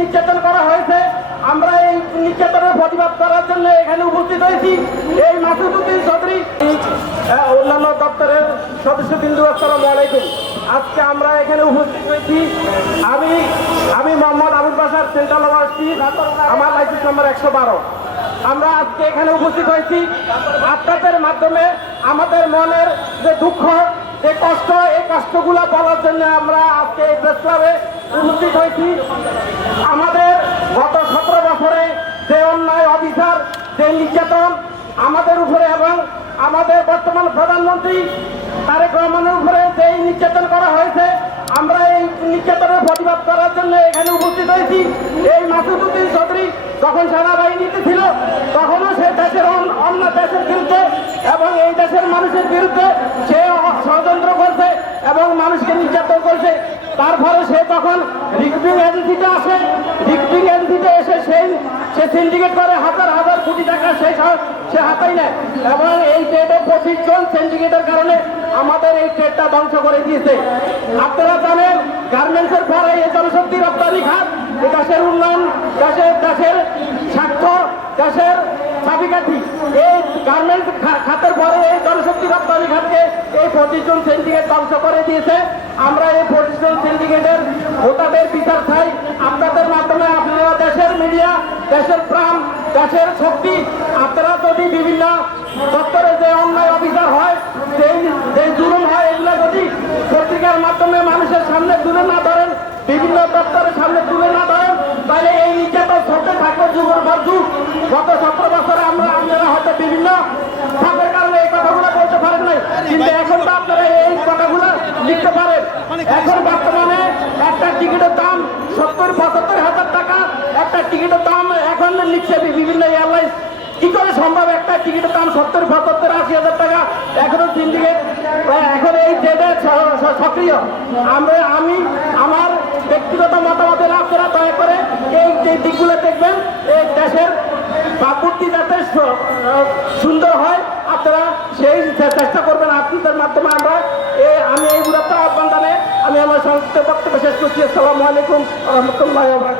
নির্যাতন করা হয়েছে, আমরা এই নির্যাতনের প্রতিবাদ করার জন্য এখানে উপস্থিত হয়েছি। এই মাসুদউদ্দিন চৌধুরী অন্যান্য দপ্তরের সদস্যবৃন্দু, আসসালামু আলাইকুম। আজকে আমরা এখানে উপস্থিত হয়েছি। আমি মোহাম্মদ আবুল বাশার, সেন্ট্রাল ইউনিভার্সিটি, আমার লাইসেন্স নম্বর 112। আমরা আজকে এখানে উপস্থিত হয়েছি আপনাদের মাধ্যমে আমাদের মনের যে দুঃখ, যে কষ্ট, এই কষ্টগুলো বলার জন্য আমরা আজকে এই প্রেস ক্লাবে উপস্থিত হয়েছি। আমাদের গত 17 বছরে যে অন্যায়, অবিচার, যে নির্যাতন আমাদের উপরে এবং আমাদের বর্তমান প্রধানমন্ত্রী তারেক রহমানের উপরে যে নির্যাতন করা হয়েছে, আমরা এই নির্যাতনের প্রতিবাদ করার জন্য এখানে উপস্থিত হয়েছি। এই মাসুদউদ্দিন চৌধুরী যখন সেনাবাহিনীতে ছিল তখনও সে দেশের অন্য দেশের বিরুদ্ধে এবং এই দেশের মানুষের বিরুদ্ধে সে ষড়যন্ত্র করছে এবং মানুষকে নির্যাতন করছে। তারপরে সে তখন রিক্রুটিং এজেন্সিতে আসে, রিক্রুটিং এজেন্সিতে এসে সে সিন্ডিকেট করে হাজার হাজার কোটি টাকা সে হাতাই নেয় এবং এই ট্রেডে 25 জন সিন্ডিকেটের কারণে আমাদের এই ট্রেডটা ধ্বংস করে দিয়েছে। আপনারা জানেন গার্মেন্টসের পরে এই জনশক্তি রপ্তানি খাত দেশের উন্নয়ন, দেশের স্বাক্ষর, দেশের চাবিকাঠি। এই গার্মেন্টস খাতের পরে এই জনশক্তি রপ্তানি খাতকে এই 25 জন সিন্ডিকেট ধ্বংস করে দিয়েছে। আমরা এই 25 জন সিন্ডিকেটের ভোটারদের বিচার চাই। আপনাদের মাধ্যমে আপনারা দেশের মিডিয়া, দেশের প্রাণ, দেশের শক্তি, আপনারা যদি বিভিন্ন দপ্তরে যে অন্যায় অবিচার হয়, যে জুলুম হয়, এগুলো যদি পত্রিকার মাধ্যমে মানুষের সামনে তুলে না ধরেন, বিভিন্ন দপ্তরের সামনে তুলে না ধরেন, তাহলে এই নির্যাতন চলতে থাকবে যুগের পর যুগ। গত 17 বছরে আপনারা হয়তো বিভিন্ন ভাবের কারণে এই কথাগুলো বলতে পারেন নাই, কিন্তু এখন তো আপনারা এই কথাগুলো লিখতে পারেন। এখন বর্তমানে একটা টিকিটের দাম 70-75 হাজার টাকা, একটা টিকিটের দাম এখন লিখছে বিভিন্ন এয়ারলাইন্স। কি করে সম্ভব একটা টিকিটের দাম 70-75-80 হাজার টাকা? এখনো সিন্ডিকেট, এখন এই ট্রেডে সক্রিয়। আমি আমার ব্যক্তিগত মতামতের আপনারা দয়া করে এই যে দিকগুলো দেখবেন, এই দেশের ভাবমূর্তি যাতে সুন্দর হয়, আপনারা সেই চেষ্টা করবেন। আপনাদের মাধ্যমে আমি এই গুরুত্ব আহ্বান জানিয়ে আমি আমার সংক্ষিপ্ত বক্তব্য শেষ করছি। আসসালামু আলাইকুম ওয়া রাহমাতুল্লাহি ওয়া বারাকাতুহু।